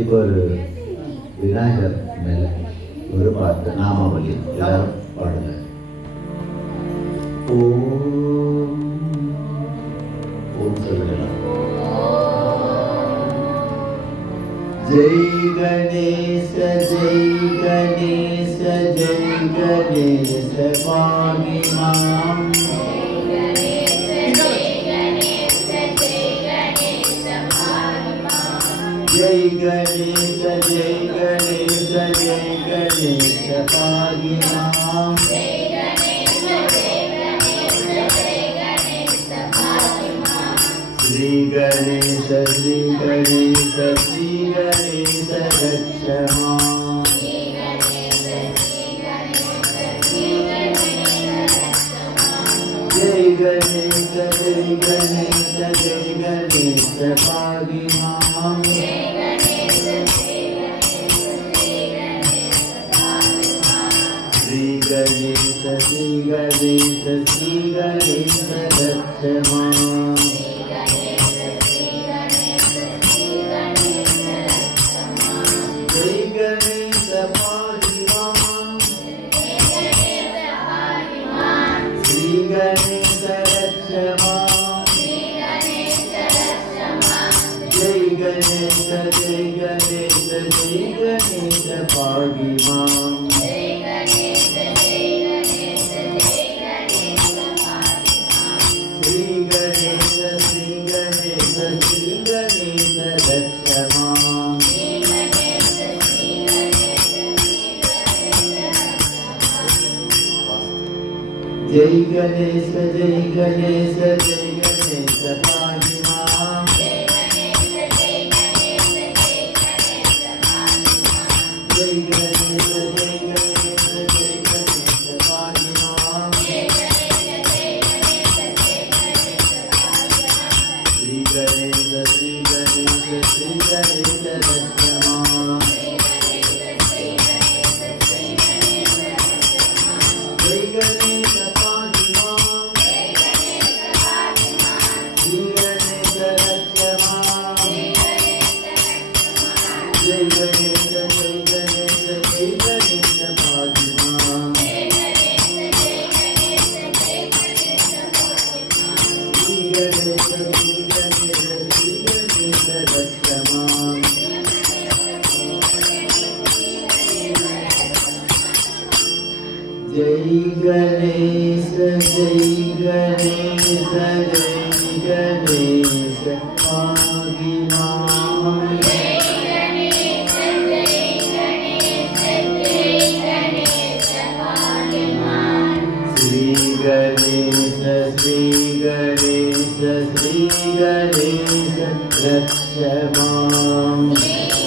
இப்போ ஒரு விநாயகர் மேல ஒரு பாட்டு நாமாவளி எல்லாரும் பாடுங்க. ஓம் ஓம் சொல்லலாம். ஜெய் கணேச ஜெய் கணேச ஜெய் கணேச பாணி மாம். जय गणेश जय गणेश जय गणेश पाहि मां. श्री गणेश श्री गणेश श्री गणेश रक्ष मां. जय गणेश जय गणेश जय गणेश पाहि मां. श्री गणेश श्री गणेश श्री गणेश रक्ष मां. जय गणेश पाहि मां. श्री गणेश रक्ष मां. जय गणेश जय गणेश जय गणेश पाहि मां. श्री गणेश श्री गणेश श्री गणेश रक्ष मां. जय गणेश जय गणेश जय गणेश पाहि मां. जय गणेश जय गणेश जय गणेश पाहि मां. श्री गणेश श्री गणेश श्री गणेश रक्ष मां. जय गणेश पाहि मां. श्री गणेश रक्ष मां. जय गणेश जय गणेश जय गणेश पाहि मां. श्री गणेश श्री गणेश श्री गणेश रक्ष मां. जय गणेश जय गणेश जय गणेश पाहि मां. श्री गणेश श्री गणेश श्री गणेश रक्ष मां.